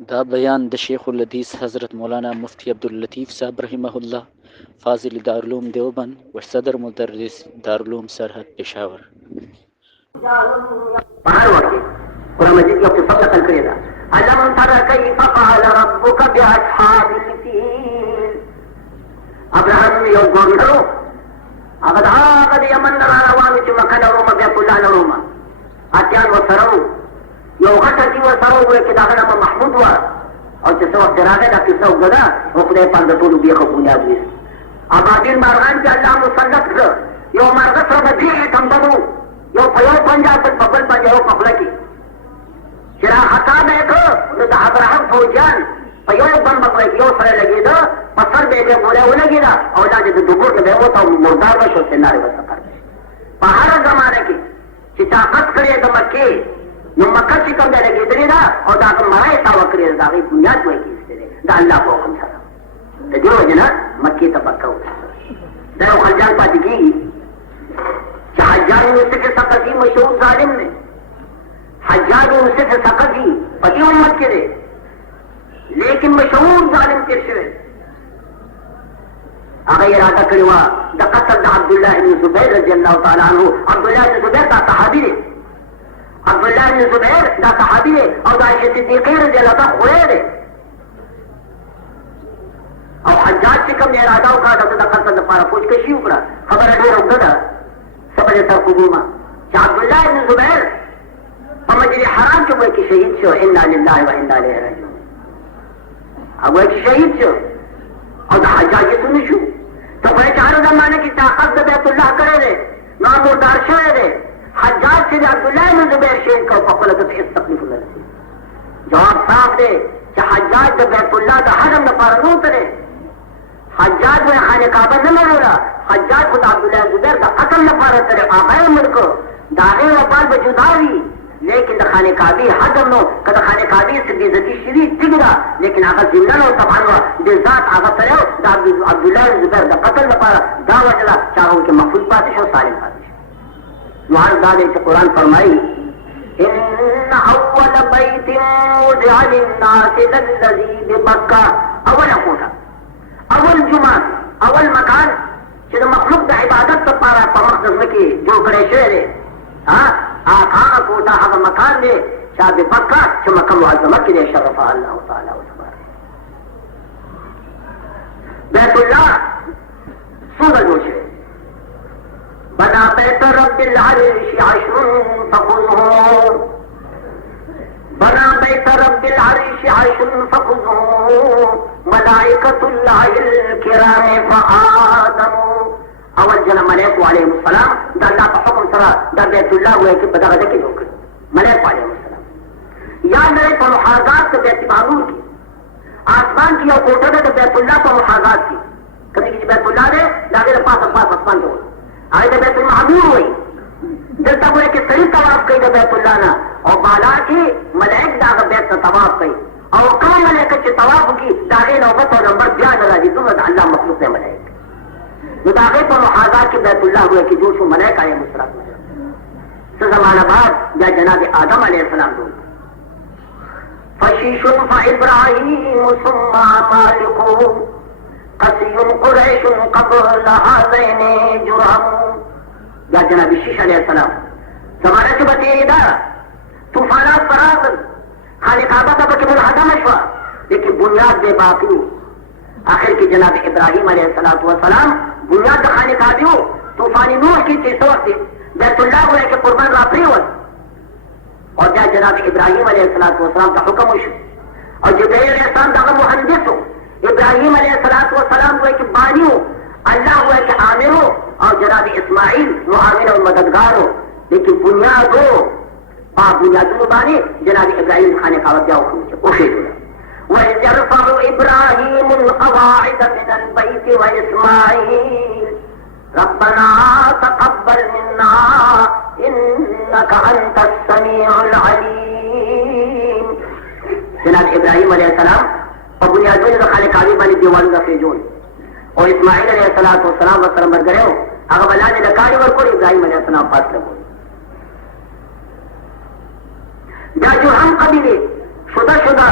दा बयान द शेखुल हदीस हज़रत मौलाना मुफ्ती अब्दुल लतीफ़ साहब रहिमहुल्लाह फाजिल दारुल देवबंद व सदर मुदर्रिस दारुल सरहद पेशावर। कुरान मजीद की आपको सब नकल करेगा। अलम तरा कैफ क़ाल रब्बुका बिअस्हाबिल फील। अब्राहम यो गोंडरो अगद आगद यमन रावानी च मकन रोमा बेकुला रोमा अत्यान व सरौ यो घटती व सरौ वे के दागना महमूद व और जैसे वक्त रागे दा किस्सा उगदा वो खुदे पांच टोलू बिया को बुनियाद हुई अबादिन मारगान के अल्लाह मुसल्लत कर यो मारगत रबदी तंबदू यो पयो पंजाब बबल पंजाब पकला की जरा हता देखो तो अब्राहम फौजान पयो बन बकला यो सरे लगी दो पत्थर बेटे बोले वो लगी दा औलाद जो दुबुर के वो तो मुर्दार में शो से नारे बस कर पहाड़ जमाने की चिताकत करे तो मक्के नो मक्का चिकन दे लगी इधर दा और दा मराए ताव करे दा की बुनियाद हुई की इससे दा अल्लाह को हम सरा तो जो है ना मक्के तबक्का उठा दा खजान पाती की हज्जाज यूसुफ सकफी मशहूर जालिम ने हज्जाज यूसुफ सकफी पति उम्मत के थे लेकिन मशहूर जालिम के सिवे अगर इरादा करेगा दकत अब्दुल्लाह इब्न जुबैर रज़ी अल्लाह तआला अन्हु अब्दुल्लाह इब्न जुबैर का सहाबी है अब्दुल्लाह इब्न जुबैर का सहाबी है और आयशा सिद्दीक़ा रज़ी अल्लाह तआला खुरैर है और हज्जाज से कम इरादा का दकत दफारा पूछ के शी ऊपर खबर है रुकदा सबरे सर कुबूमा अब्दुल्लाह इब्न जुबैर मस्जिद हराम के वो की शहीद छो इन्ना लिल्लाहि व इन्ना इलैहि राजिऊन अब वो की शहीद छो और हज्जाज सुनी छू तो भाई चार जमाने की ताकत बैतुल्लाह करे रे नामुरदार शे रे हज्जाज से अब्दुल्लाह इब्न जुबैर शेख का पकड़ तो इस तकलीफ में जवाब साफ दे कि हज्जाज बैतुल्लाह का हरम न पार नो करे हज्जाज में खाने काबा न लगा हज्जाज खुद अब्दुल्लाह जुबैर का कत्ल न पार करे आगे मुल्क दागे वबाल बजुदावी लेकिन खाने काबी हजम नो कद खाने काबी से बेइज्जती शरी तिगरा लेकिन अगर जिन्ना नो तबानवा बेजात आगा करे अब्दुल्लाह जुबैर का कत्ल न पार दावा चला चाहो के महफूज बातिश और सालिम बातिश वहां दादे से कुरान फरमाई इन अव्वल बैतिन वुदिअ लिन्नास लल्लज़ी बिमक्का अव्वल कोठा अव्वल जुमा अव्वल मकान जो मखलूक का इबादत तो पारा पमखदस में की जो करे शेर है हाँ आखा कोटा हवा मकान में शाद पक्का जो मकम वाज़मत के लिए शरफ़ा अल्लाह ताला उस्मान बैतुल्लाह सूरज उछे बना बैत रब्बिल अर्श अशरुन फखुज़हू बना बैत रब्बिल अर्श अशरुन फखुज़हू मलाइकतुल्लाहिल किराम फआदमू अवल जना मलाइका अलैहिस्सलाम दा अल्लाह का हुक्म सरा दा बैतुल्लाह हुए कि बदा गदे के लोग मलाइका अलैहिस्सलाम याद रहे तो मुहाजात के बैत मामूर की आसमान की और कोठे में तो बैतुल्लाह को मुहाजात की कभी किसी बैतुल्लाह ने लागे पास आसमान हो आगे तो बैतुल मामूर हुई जब तक वो एक सही तवाफ कही तो बैतुल्लाह ना और बाला की मलाइक दाग बैत तवाफ कही और कौन मलाइका के तवाफ की दागे नौबत और नंबर ब्याज लगा दी तुम अल्लाह मखलूक है मलाइका मुदागे तो मुहाजा के बैतुल्लाह हुए कि जो मलाइका है मुसलमान से जमाना बाद या जनाब आदम अलैहिस्सलाम दो फशीशुन फइब्राहीम सुम्मा मालिकू कसियुन कुरैशुन क़ब्ल हाज़ैन जुरहम या जनाब शीश अलैहिस्सलाम जमाना के बतेदा तूफानात फराग खाने काबा का बके मुलाहदा मशवा लेकिन बुनियाद बे बाकी आखिर की जनाब इब्राहिम अलैहिस्सलाम बुनियाद खाने काबी हो तूफानी नूह की चीज वक्त बैतुल्लाह हुए के कुर्बान राफरी हो और क्या जनाब इब्राहिम अलैहिस्सलाम का हुक्म हुई और जिब्राइल अलैहिस्सलाम का मुहंदिस हो इब्राहिम अलैहिस्सलाम हुए कि बानी हो अल्लाह हुए कि आमिर हो और जनाब इस्माइल मुआविन और मददगार हो लेकिन बुनियाद हो आप बुनियाद बानी जनाब इब्राहिम खाने का उसे وإذ يرفع إبراهيم القواعد من البيت وإسماعيل ربنا تقبل منا إنك أنت السميع العليم جناب إبراهيم عليه السلام وبنيادون खाने काबी वाली दीवारों का फेजून और इस्माइल अलैहिस्सलाम वसल्लम बन गए हो अगर अल्लाह ने नकारी वर को इब्राहिम अलैहिस्सलाम पास लगो या जो हम कबीले शुदा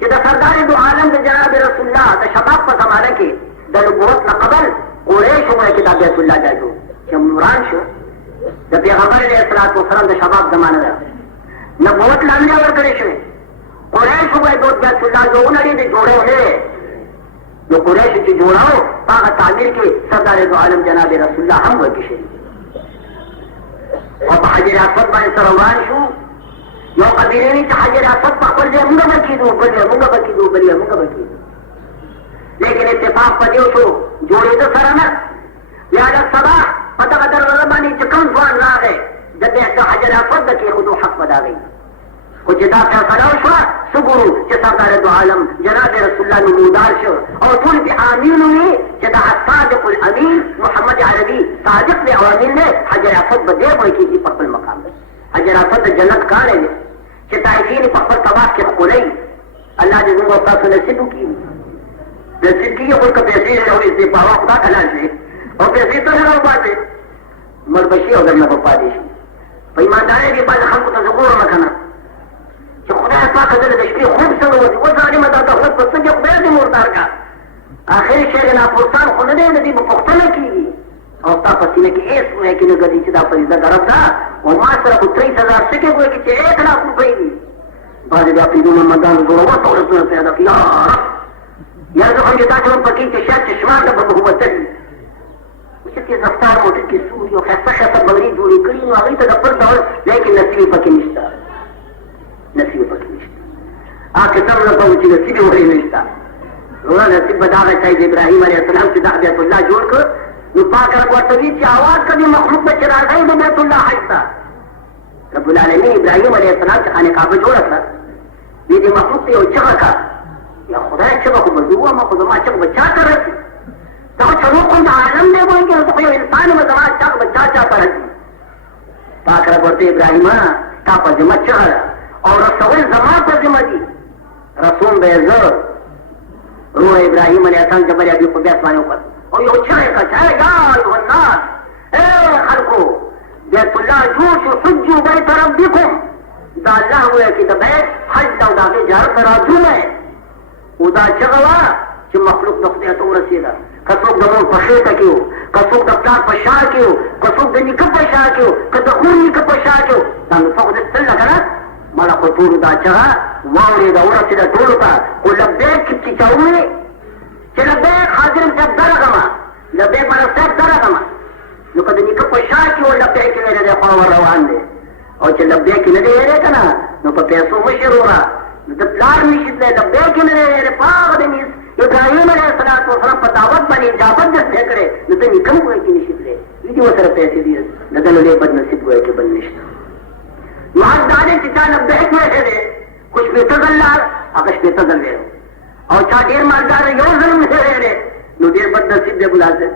چې د سردار دو عالم د جناب رسول الله د شباب په زمانه کې د نبوت نه قبل قریش وایي چې د بیت الله ځای جوړ چې عمران شو د پیغمبر علیه الصلاۃ والسلام د شباب زمانه ده نبوت لاندې ورکړی شوی قریش وایي د بیت الله ځایونه دې جوړه نه نو قریش چې جوړاو هغه تعمیر کې سردار دو عالم جناب رسول الله هم ورکی شي او په حجر اسود باندې سره روان شو یو قبیله چې حجر اسود په خپل ځای موږ بکیدو بلیا موږ بکیدو لیکن اتفاق په دیو شو جوړېده سره نه یا د سبا په دغه دروازه باندې چې کوم ځوان راغی د حجر اسود د کېښودو حق به د هغې خو چې دا فیصله وشوه څه ګورو چې سردار دو عالم جناب رسول الله نمودار شو او ټول پې آمین ووي چې دا صادق الامین محمد عربي صادق دی او امین دی حجر اسود به دی وایي کېږي په خپل مقام دی حجر اسود د جنت کاڼی دی چې طایفین په خپل طواف کې ښکلی الله دې زموږ او تاسو نصیب وکړي نصیب کېږي خو که پیسې او استفاده خدا ته لاړ شي او پیسې ته نه راوباسې مړ به شي او درنه به پاتې شي په ایماندارۍ کې باید خلکو ته زه ګورم که نه چې خدای پاکه زه د شپې خوب څنګه وځي وظالمه دا دولت په څنګه خدای دې مردار کا آخر شعر ناپرسان خو نه دی د دې به پوښتنه کېږي او ستا په سینه کې هېڅ وایي کې نه ګرځي چې دا فریضه ګرم ده او ما سره خو 30,000 سکې ګویا کې چې 1,00,000 روپۍ دي بعضې د عقیدونو مندانو زورور دولتونه پیدا کړي یا زه خو چې دا ټول پکې چې شاید چې شمار ته به وتلي چې تیز رفتار موټر کې سوري او ښایسته ښایسته بنګلې جوړې کړي نو هغوی ته د خپل ډول لیکن نصیب یې پکې نشته نصیب پکې نشته قسم نه کوم چې نصیب یې ولې نشته نو نصیب به دغه شی د ابراهیم علیه السلام چې دا بیت الله جوړ کړ نو پاک رب ورته وایي چې اواز کوي مخلوق به چې راځئ د بیت الله حج ته رب العالمین ابراهیم علیه السلام چې خانې کعبه جوړه کړه دې دې مخلوق ته یو چغه کړه یا خدای چغه خو به زه ووایم خو زما چغه به چا ته رسي دا خو چلوق د عالم دی وایي که زه خو یو انسان یم زما چغه به چا ته رسي پاک رب ورته ابراهیمه ستا په ذمه چغه ده او رسول زما په ذمه دي رسول به یې زه روح ابراهیم علیه السلام جبل ابي قبیس باندې وکړ او یو چغه یې کړه چې یا ایها الناس ای خلکو بیت الله جوړ شو حجو بیت ربکم دا الله وایي چې د بیت حج او د هغې زیارت ته راځو دی او دا چغه وه چې مخلوق د خدای ته ورسېده که څوک د مور په خېټه کې و که څوک د پلار په شا کې و که څوک د نیکه په شا کې و که د خور نیکه په شا کې و دا نو څه خو دې ستل لکه نه مړه خو ټولو دا چغه واورېده ورسېده ټولو ته خو لبیک چې چا وویې چې لبیک حاضر صاحب درغمه لبیک مړه صاحب درغمه نو که د نیکه په شا کې و لبیک یې نه دی خوا ور روان دی او چې لبیک یې نه دی ویلی که نه نو په پیسو مشي وروره نو د پلار نشي تللی لبیک یې نه دی ویلی په هغه د ابراهیم علیه السلام په دعوت باندې اجابت درته کړی نو ته نیکه هم ګویا کې نشي تللی دي ورسره پیسې دي د ده نو ډېر بد نصیب ګویا کې بل نشته نو حق دا دی چې چا لبیک ویلی دی خو شپېته ځل لاړ هغه شپېته ځل ویلی او چا ډېر مالدار یو ځل نه ویلی نو ډېر بد نصیب دی ملازم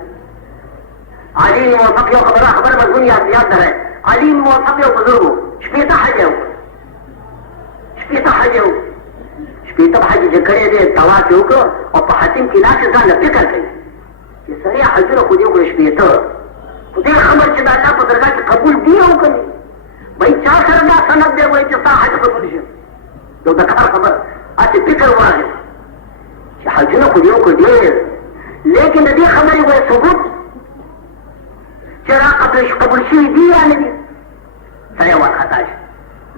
علي موفق یو خبره مضمون یاد دی علي موفق یو بزرګ و شپېته حج یې وکړ شپېته حج یې وکړ شپېته حج چې کړی دی طواف یې وکړ او په حتیم کې ناست ځان له فکر کوي چې سړی حجونه خو دې وکړه شپېته خدای خبر چې د الله په درګاه کې قبول دي او که نه بهی چا سره دا سند دی وایي چې ستا حج قبول شي یو د کار خبر هسې فکر واخېست چې حجونه خو دې وکړه ډېر لیکن د دې خبرې وایي ثبوت چې را قبول شوي دي یا نه دي سړی وارخطا شي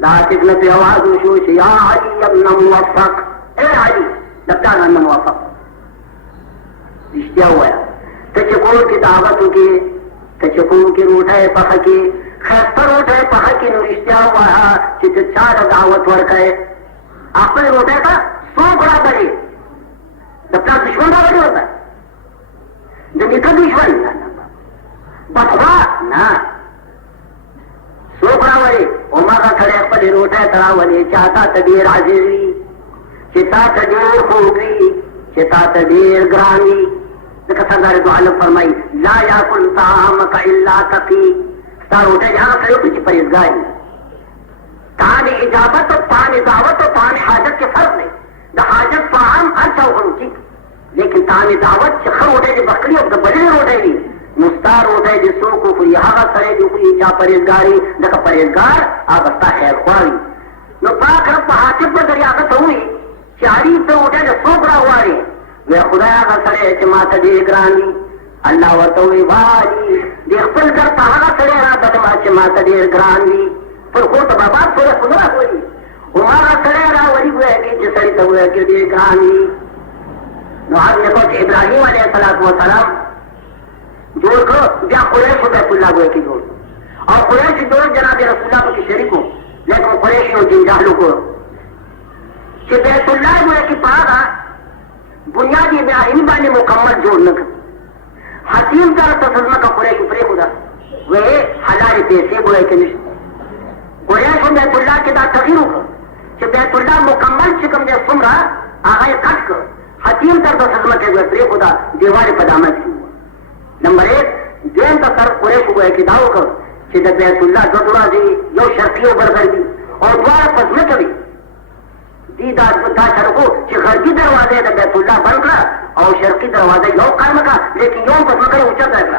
دا طفله پې اواز وشو چې یا علي ابن موفق ای علي د پلار نه موفق رښتیا ووایه ته چې کور کې دعوت وکړې ته چې کور کې روټۍ پخه کړې ښایسته روټۍ پخه کړې نو رښتیا ووایه چې ته چا ته دعوت ورکړې خپلې روټۍ ته څوک رابلې د پلار دشمن راوړې ورته د نیکه دشمن بدخوا نه څوک راوړي هماغه سړی خپلې روټۍ ته راولي چې تا ته ډېر عزیز وي چې تا ته ډېر خوږ وي چې تا ته ډېر ګران وي ځکه سردار دو عالم فرمایي لا یاکل طعامک الا تقي ستا روټۍ هغه سړی وکړي چې پرهېزګار وي طعام اجابت او طعام دعوت او طعام حاجت کې فرق دی د حاجت طعام هر چا وخورو ټیک لیکن طعام دعوت چې ښه روټۍ دې پخکړي او د بلې روټۍ وي نو ستا روټۍ دې څوک وخوري هغه سړی دې وخوري چا پرهېزګار وي ځکه پرهېزګار هغه ستا خیرخوا وي نو پاک رب په حاطب په ذریعه هغه ته ووایي چې علي वे खुदा का सड़े चमाता दे ग्रानी अल्लाह वतोई वाली दे खपल कर पहाड़ा सड़े रा बदमा चमाता दे ग्रानी पर को तो बाबा थोड़ा सुना कोई हमारा सड़े रा वही हुए कि जिसड़ी तो हुए कि दे ग्रानी नो आज देखो कि इब्राहिम अलैहिस्सलाम व सलाम जोड़ को क्या कुरैश को बैतुल्लाह हुए की जोड़ और कुरैश जोड़ जनाब रसूलुल्लाह की शरीक को लेकिन कुरैश और जिंजाहलों को कि बैतुल्लाह हुए की पारा बुनियादी इब्राहिम बाने मुकम्मल जोड़ न हकीम का तसल्लुम का कुरैश ऊपरे खुदा वे हलाल पैसे हुए के कुरैश और बैतुल्लाह के दा तगीर को कि बैतुल्लाह मुकम्मल चिकम जे सुमरा आगे कट कर हकीम कर तसल्लुम के ऊपरे खुदा दीवार पदामत नंबर 1 देन का सर कुरैश हुए कि दाव कर कि बैतुल्लाह दुआ दी यो शर्तियों बरकर दी और द्वार पसमे कभी दीदा बुद्धा शरको कि गर्दी दरवाजे द बैतुल्लाह बंद कर और शर्की दरवाजे यो कायम का लेकिन यो पसमे कर ऊंचा कर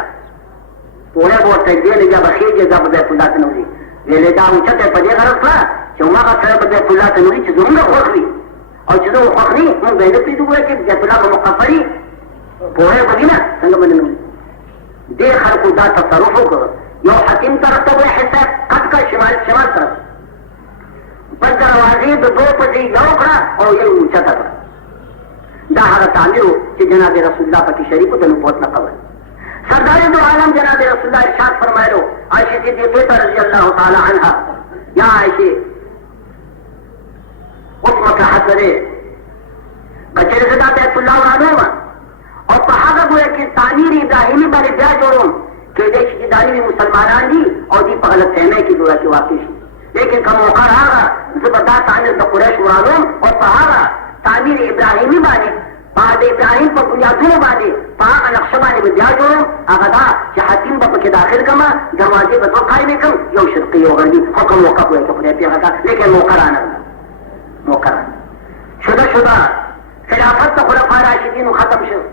पूरे बहुत दे ले जब खीजे जब बैतुल्लाह तनूरी ये ले जा ऊंचा ते पजे गरस का चौमा का सर बैतुल्लाह तनूरी चुदूंगा खोखली और चुदू खोखली हम बेने पी दुए कि बैतुल्लाह को मुकफरी पूरे बगी ना संग बनने दे खर को दा तसरुफ को यो हकीम तरफ तो वो हिस्सा कट कर शिमाल तरफ पर दरवाजे दो पजी योकड़ा और ये ऊंचा कर दाहरा तामिरो कि जनाब रसूलुल्लाह पति शरीफ को बहुत न कवर सरदार दो आलम जनाब रसूलुल्लाह इरशाद फरमाए लो आयशा सिद्दीक़ा रज़ी अल्लाह ताला अन्हा या आयशा उस्मा का हसरे कचरे से दा बैतुल्लाह वालों और पहाड़ को एक तामीर इब्राहिमी बारे ब्याह जोड़ो कि देश की दानी में मुसलमान दी और दी पगलत फहमे की दुआ की वाकई लेकिन कम मौका रहा जबरदस्त तामीर तो कुरैश वालों और पहाड़ा तामीर इब्राहिमी बारे बाद इब्राहिम पर बुनियादों बादे पहाड़ नक्शा बारे में ब्याह जोड़ो अगदा कि हकीम बाप के दाखिल कमा दरवाजे पर तो कायम कम यो शिरकी हो गई हुक्म मौका हुए तो कहते हैं लेकिन मौका आना मौका शुदा खिलाफत तो खुलफा राशिदीन खत्म शो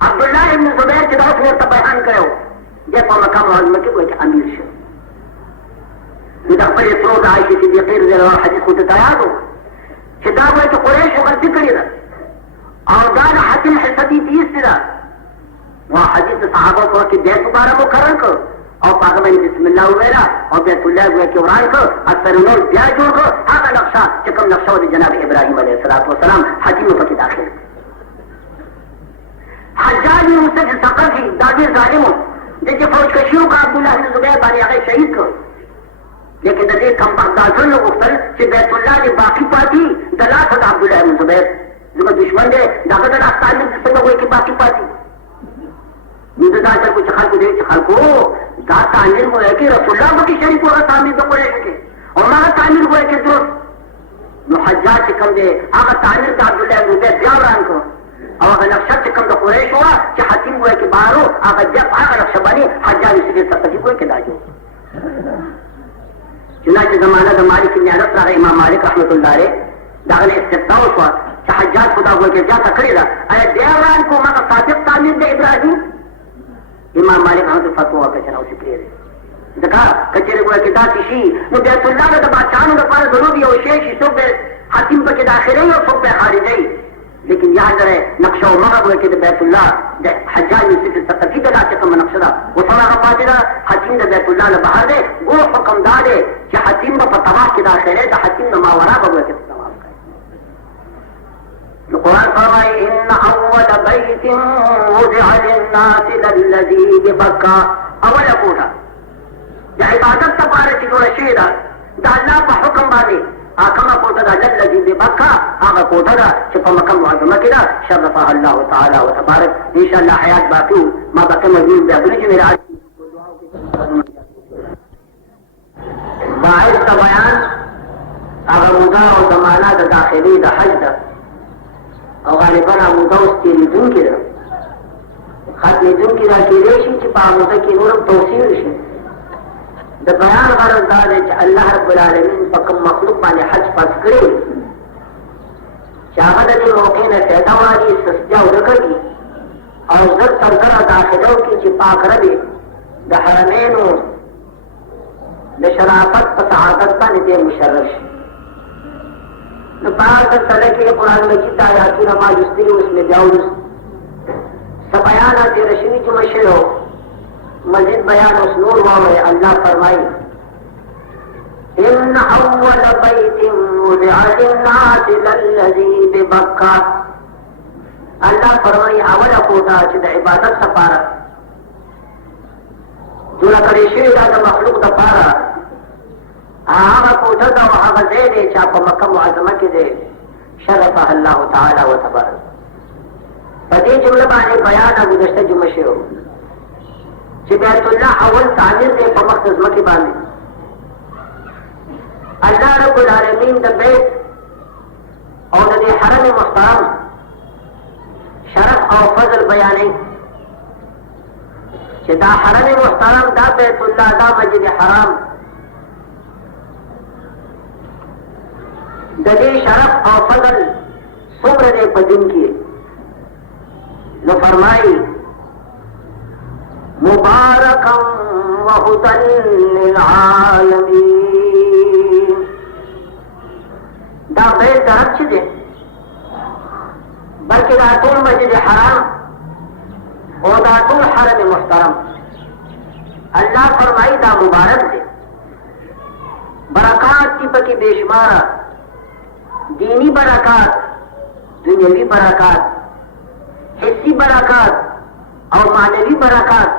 अब्दुल्लाह इब्न जुबैर के दाव ने बयान करो ये को मकाम और मक्के को अमीर शो इधर पर इफ्रोज आयशा सिद्दीक़ा रज़ी अल्लाह अन्हा हदीस को बताया दो किताब है तो कुरैश को गलती करी ना और दान हकीम हिस्सती 30 दिना वह हदीस सहाबा को कि बैत मुबारक मुकर्रर को और पागमन बिस्मिल्लाह वेला और बैतुल्लाह हुए के कुरान को अक्सर नूर ब्याह जोड़ को आगा नक्शा चिकम नक्शा और जनाब इब्राहिम अलैहिस्सलाम हकीम पर दाखिल हज्जाज ने उससे सकर थी दादी जालिमों देखिए फौज कशियों का अब्दुल्लाह इब्न जुबैर बानी आगे शहीद को लेकिन नदी कम बगदाद लोग उफल कि बैतुल्लाह ने बाकी पाती दला था अब्दुल्लाह इब्न जुबैर जो दुश्मन दे दागद रास्ता में जिससे लोगों की बाकी पाती मुझे दादा को चखल को दे चखल को दाता तामीर को है कि रसूलुल्लाह को की शरीफ होगा तामीर तो करे के और ना तामीर को है कि तो हज्जाज से कम दे आगा तामीर का अब्दुल्लाह इब्न जुबैर जावरान को और अगर नक्शा से कम तो कुरैश हुआ कि हकीम हुए कि बाहरों अगर जब आगा नक्शा बनी हज्जाज इसी तक हुए कि दाजो चुनाचे जमाना तो मालिक ने अनस रहा इमाम मालिक रहमतुल्लाह अलैह दागने इस्तिफ्ताह हुआ कि हज्जाज खुदा हुए कि जाता करेगा अरे देवरान को मगर सादिक तामीर दे इब्राहिम इमाम मालिक रहमत फतवा का चला उसे क्लियर देखा कचरे को कि दासी शी नो बैतुल्लाह में तो बादशाह ने पर जरूरी है शेष सब हकीम पर के दाखिल है और सब पे खारिज है लेकिन याद रहे नक्शा मगब हुए कि बैतुल्लाह हज्जाज ने सिर्फ तकसीद ला के कम नक्शा वो समा का पातिदा हकीम ने बैतुल्लाह ने बाहर दे वो हुक्म दादे कि हकीम पर तबाह के दाखिल है तो हकीम ने मावरा बगुए के तमाम कर कुरान फरमाए इन अव्वल बैतिन वुदिअ लिन्नास लल्लज़ी बिबक्का अवल कोठा या इबादत तबारे की रशीदा दा अल्लाह का हुक्म बादे आकमा कोठा दा लल्लज़ी बिबक्का आगा कोठा दा छपा मकम मुअज़्ज़मा किदा शरफा अल्लाह तआला व तबारक इंशाअल्लाह हयात बाकी मा बाकी मजूद बेअदली मेरा बाइस का बयान अगर मुदा और जमाना दा दाखिली दा हज दा और गालिबन मुदा उसके लिदुन की खत लिदुन की की रेशी छिपा मुदा की नूर तौसीर शे द बयान गरज दाद है अल्लाह रब्बुल आलमीन पकम मखलूक माने हज पास करे चाहत के मौके ने पैदा वाली सस्जा उड़कगी और जब सरकरा दाखिलों की छिपा कर दे द हरमैन द शराफत सआदत का निदे मुशर्रफ न बात सड़क के कुरान मजीद आयाती रमा युस्ती उसमें जाओ सब बयान के रशवी जो मशरो मजीद बयान उस नूर वाले अल्लाह फरमाई इन अव्वल बैतिन वुदिअ लिन्नास लल्लज़ी बिबक्का। अल्लाह फरमाई अवल कोटा च इबादत सपारा जो करे शे दा मखलूक दा पारा आगा कोटा दा आगा दे चा प मक्का मुअज़्ज़मा के दे शरफ अल्लाह तआला व तबारक। बदे जुमला बाने बयान गुज़श्ता जुमे शे कि बैतुल्लाह अवल तामीर दे प मक़सद मकी बाने अल्लाह रब्बुल आलमीन द बैत और द हरम मुहतरम शरफ और फजल बयाने कि दा हरम मुहतरम दा बैतुल्लाह दा मस्जिद हराम दे शरफ और फजल सुम्र ने पदिन किए न फरमाई मुबारकम व हुदन लिल आलमीन। दा बैत दरब छे दे बल्कि दातुल मस्जिद हराम और दातुल हरम मुहतरम अल्लाह फरमाई दा मुबारक दे बरकत की पकी बेशुमार दीनी बरकत दुनियावी बरकत हिस्सी बरकत और मानवी बरकत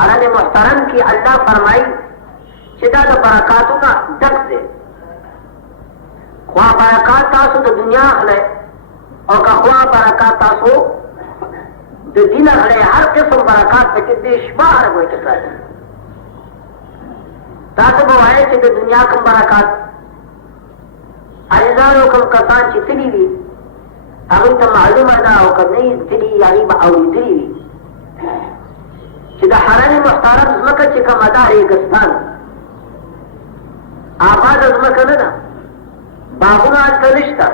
हरम मुहतरम की अल्लाह फरमाई चिदा द बरकतों का डक दे ख्वा बरकत तासो द दुनिया खले और का ख्वा बरकत तासो द दिन खले हर किस्म बरकत पे बेशुमार हो चुका है तासो बवाए कि द दुनिया कम बरकत अल्लाह कम कसान चितली भी अभी तो मालूम है हो कब नहीं तिरी यानी बाउली तिरी भी चिदा हरम मुहतरम ज़मका चिका मदार रेगिस्तान आबाद ज़मका ना बागुना आज का निश्ता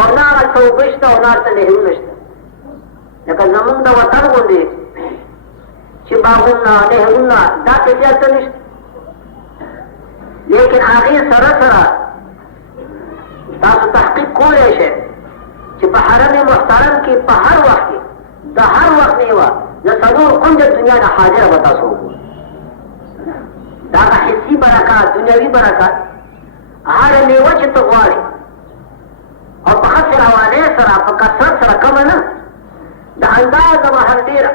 और ना आज तो बिश्ता और ना तो नेहरू निश्ता लेकिन ज़मीन दा वतन बोले कि बागुना नेहरूना दा के क्या तो निश्ता लेकिन आगे सरा तासो तहकीक को ले शे कि हरम मुहतरम की हर वक्त नहीं हुआ न सदूर कुंज दुनिया ना हाजिर बता सो दादा हिस्सी बरकत दुनियावी बरकत हर नेवच तो वाले और बहुत से हवाले सरा कसरत सरा कम है ना द अंदाज हर देर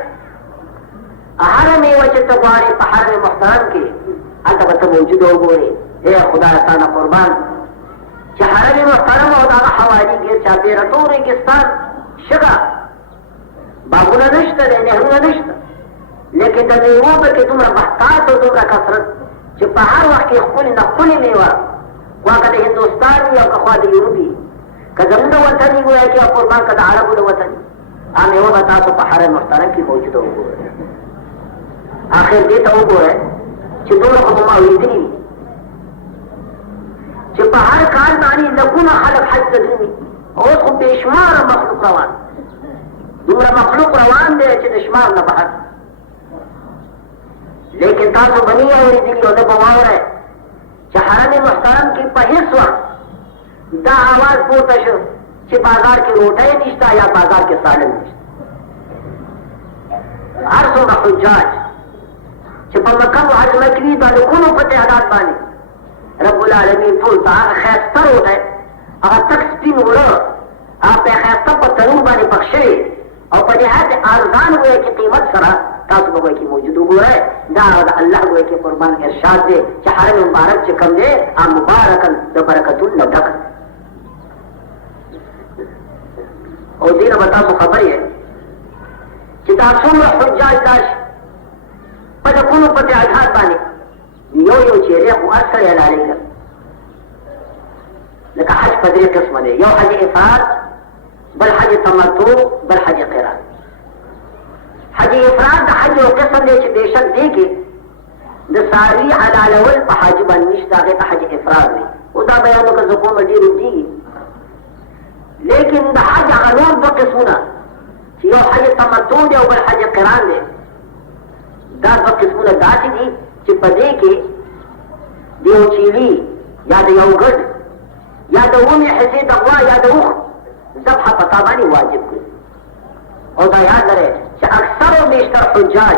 हर नेवच तो वाले हरम मुहतरम के अंत बत मौजूद हो गए हे खुदा ताना कुर्बान हरम मुहतरम और दादा हवाली गिर चाहते रतो रेगिस्तान शगा बाबुना नश्ता है नेहरूना नश्ता लेकिन वो पे तुमरा बहतात और तुमरा कसरत जो बाहर वक्त खुली न खुली नहीं हुआ वहाँ का हिंदुस्तानी और कख्वाद यूरोपी का जमुना वतनी हुआ है कि आप कुर्बान का अरब वतनी आने वो बता तो हरम मुहतरम की मौजूद हो आखिर देता वो है कि दोनों को हुई इतनी कि बाहर काल मानी लगुना खलक हज तदमी और उसको बेशुमार मखलूक रवान दूसरा मखलूक रवान दे बेशुमार न बाहर लेकिन तासो बनी और दिली और बवावर है कि हरम मुहतरम की पहिस वक्त दा आवाज पोतश कि बाजार के रोटे निश्ता या बाजार के सालन निश्ता अर्सो का हुज्जाज कि मक्का हज मकवी दालकुनो पते आदात बानी रब्बुल आलमीन फूल तार खैस्तर होता है अगर तक स्पिन हो आप खैस्तर पर तरूर बाने बख्शे और पनिहात आरजान हुए की कीमत सरा तासु बगोई की मौजूद हुआ है दाद अल्लाह हुए के कुर्बान इरशाद दे हरम मुबारक से कम दे आ मुबारकन द बरकतुल नदक और दिन बता तो खबर है कि तासुम हुज्जाज दाश पर कोनो पते आधार बाने यो चेहरे को असर है लालेगा लेकिन हज पदरी किस्म है यो हज इफराद बल हज तमत्तु बल हज क़िरान हज इफराद हज और किस्म दे बेशक दे के द सारी हलालवल हज बन निश्ता के हज इफराद में उदा बयानों का ज़ुकूम मजीर दी लेकिन द हज अनूर दो किस्मुना यो हज तमत्तु दे बल हज क़िरान दे दा दो किस्मुना दाती दी कि पदे के देव चीली या दौगढ़ या दो में ऐसे दवा या दो जब पता बानी वाजिब को او دا یاد لرئ چې اکثر او بیشتر حجاج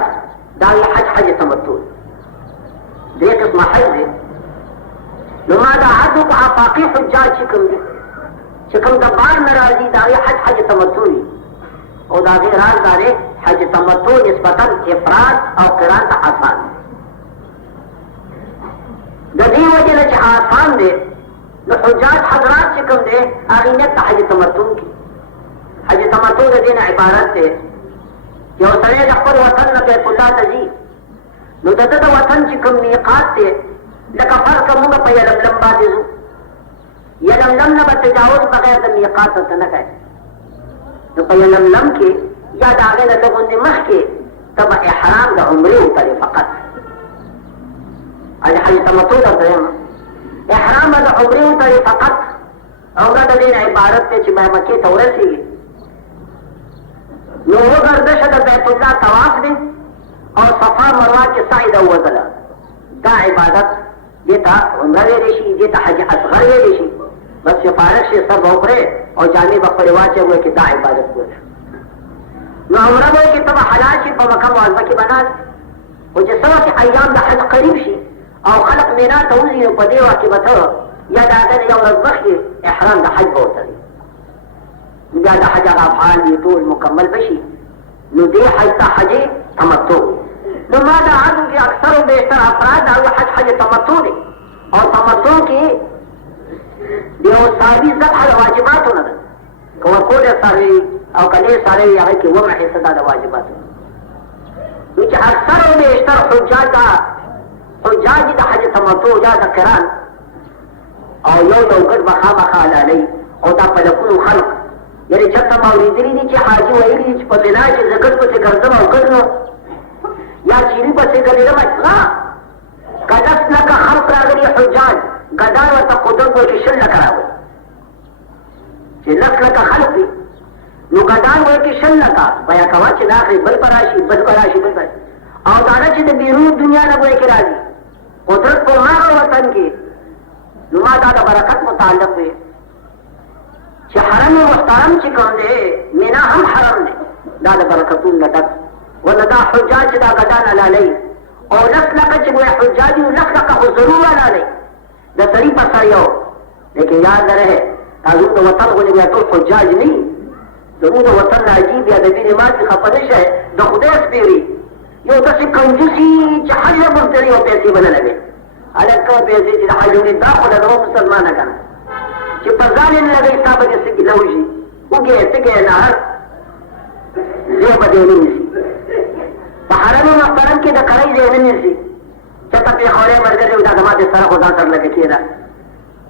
دا یې حج تمتع درې قسمه حج دی. نو ما دا حج په آفاقي حجاج چې کوم دي چې کوم د بار نه راځي دا یې حج تمتع وي او دا غیر راز دا دی حج تمتع نسبتا افراد او قران ته آسان دی. د دې وجه نه چې آسان دی نو حجاج حضرات چې کوم دی هغې نیت ته حج تمتع کوي. حج تمتع د دې نه عبارت دی یو سړی د خپل وطن نه بیت الله ته ځي نو د ده د وطن چې کوم میقات دی لکه فرض کړه موږ په یلملم باندې ځو، یلملم نه به تجاوز بغیر د میقات ته نه کوي. نو په یلملم کې یا د هغې نه لږ غوندې مخکې ته به احرام د عمرې وتړې فقط. حج تمتع درته یم احرام به د عمرې وتړې فقط. عمره د دې نه عبارت دی چې باید مکې ته ورسېږي نو وګرځشه د بیت الله طواف دی او صفا مروه کې سعی ده ووځله. دا عبادت دې ته عمره ویلی شي، دې ته حج اصغر ویلی شي. بس چې فارغ شي سر به وخورې او جامې به خپلې واچوې کې دا عبادت وشو. نو عمره به کې ته به حلال شي په مکه معظمه کې به ناست خو چې څه وخت ایام د حج قریب شي او خلق مینا ته وځي نو په دې وخت کې به ته یا د هغه نه یو ورځ مخکې احرام د حج به وتړي. بیا د حج هغه افعال یې ټول مکمل به شي نو دې حج ته حج تمتع. نو ما دا عدو کې اکثر و بیشتر افراد دا حج تمتع دی او تمتع کې د یو صحابي ذبح د واجباتو نه ده که ورکول یې څاروي او که نه یې څاروي هغې کې اومه حصه دا د واجباتو. نو چې اکثر و بیشتر حجاج دي د حج تمتع یا د قران او یو ګډ به خامخا حلالوي او دا په لکونو خلق یعنې چېرته ما اورېدلي دي چې حاجي ویلي دي چې په بنا چې زه ګډ پسې ګرځم او ګډ نو یا چیرې پسې ګرځېدم نه که 10 لکه خلق راغلي حجاج ګډان ورته قدرت وایي چې 100 لکه راولي چې 10 لکه خلق دي نو ګډان وایي چې 100 لکه بیا کوه چې نه اخلي بل به راشي بل به راشي بل به او دا نه چې د بیرون دنیا نه وایي کې راځي قدرت په هغه وطن کې نو ما دا د برکت متعلق دی چې حرم محترم چې کوم دی مینا هم حرم دی دا د برکتونو نه ډک ورنه دا حجاج چې دا ګډان حلالوي او 10 لکه چې ګویا حجاج وي 10 لکه خو ضرور حلالوي د سړي په سر یو. لیکن یاد لرئ دا زموږ د وطن غوندې بیا ټول حجاج نه وي. زموږ د وطن نه عجیب یا د بېلې ماتې خفه نه شئ د خدای سپېري یو داسې کنجوسي چې حج نه مبتلي او پیسې به نه لګوي. هلک کومه پیسې چې د حج وکړي دا خو د زموږ مسلمانه که نه چې په ځان یې نه لګوي ستا به دې څه ګیله وشي وږی یې تږی یې نهر ځای به دې نه نیسي. په حرم محترم کې د کرۍ ځای نه نیسي چېرته پېښوری ملګری وي دا زما دې سره خو ځان سره لږه کېده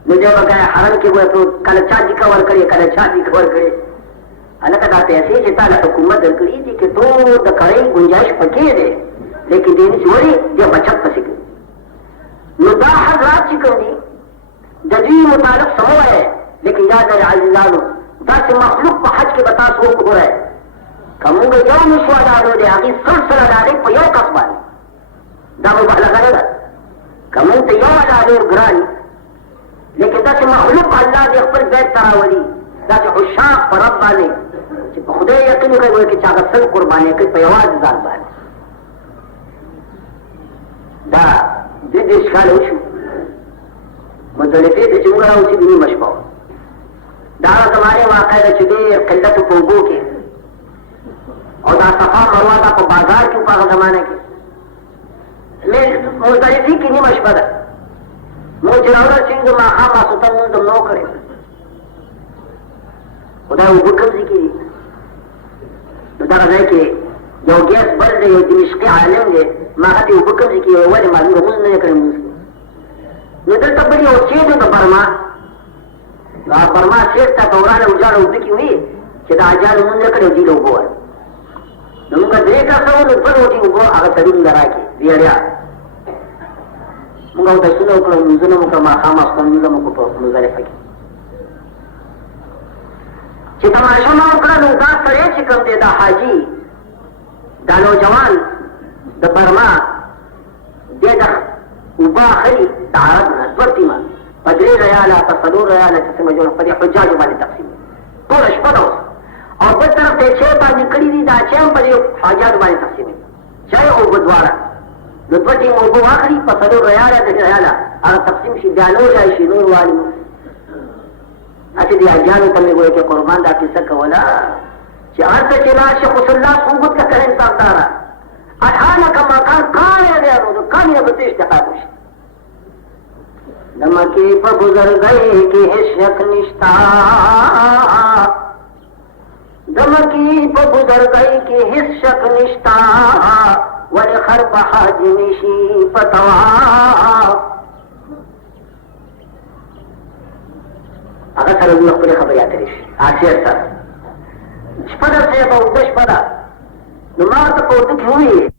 نو دی به ګایا حرم کې به کله چا جیکه ورکړې کله چا جیکه ورکړې. هلکه دا پیسې چې تا له حکومت درکړي دي چې ټول د کرۍ ګنجایش پکې دی لیکن دې نیسي ولې دی بچت پسې کوي. نو دا حضرات چې کوم دي د دوی متعلق څه ووایه لیکن یاد لرئ عزیزانو داسې مخلوق په حج کې به تاسو وګورئ که موږ یو نشو اډالو دی هغې سلسله ډالۍ په یو کس باندې دا مبالغه نه ده. که موږ ته یو اډالۍ ګران لیکن داسې مخلوق الله دې خپل بیت ته راولي داسې عشاق په رب باندې چې په خدای یقین وکړئ وایي چې هغه سل قربانۍ کوي په یوازې ځان باندې. دا 2 کاله وشو مزدلفې ته چې موږ راوسېدو نیمه شپه وه. د هغه زمانې واقع ده چې ډېر قلت په اوبو کې او دا صفا مروه دا په بازار کې په هغه زمانه کې مزدلفې کې نیمه شپه ده. موږ چې راورسېږو ماښام ماسخوتن لمونځ هم نه و کړی خو دا اوبه کوم ځای کې دي نو دغه ځای کې یو ګیس بل دی یو دمشقي عالم دی ما هغه اوبه کوم ځای کې ولې معلوم لمونځ نه یې کړی لمونځ نو دلته بل یو چیز د برما برما چیز ته په ورانه وجاړه اوبه کې وي چې د حاجیانو لمونځ نه کړی او دوی له اوبه وایي نو موږ 3 کسه وو نو 2 روټۍ اوبه هغه سړي موږ راکړې ویړیا موږ اودسونه وکړل لمونځونه مو کړل ماښام ماسخوتن لمونځ مو وکړو په مزدلفه کې چې تماشه مو وکړه نو دا سړی چې کوم دی دا حاجي دا نوجوان د برما دی د اوبه اخلي د عرب نه 2 ټیمه په 3 ریاله په 4 ریاله چې څنګه جوړ په دې حجاجو باندې تقسیم ټوله شپه ده اوس او بل طرف ته چې باندې کړی دي دا چې هم په دې حاجات باندې تقسیموي چای او اوبه دواړه نو دوه ټیم اوبه واخلي په څلور ریاله د ریاله هغه تقسیم شي بیا نور راشي نور والي اته دې اجانو ته مې وایي چې قربان دا کیسه کوله چې هر څه چې لاشه خو الله ثبوت کا کرے انصاف دارا اټھانا کما کان کان دی نو کان یې به تیش ته پوښ نمکی په بزرګۍ کې هیڅ شک نشتا دمکی په بزرګۍ کې هیڅ شک نشتا ولې خر په حاج نشي پتوا هغه سره نو خپل خبرې اترې شي اخر سره شپه ده چې په وځ شپه ده نو ما ته په وځ کې وې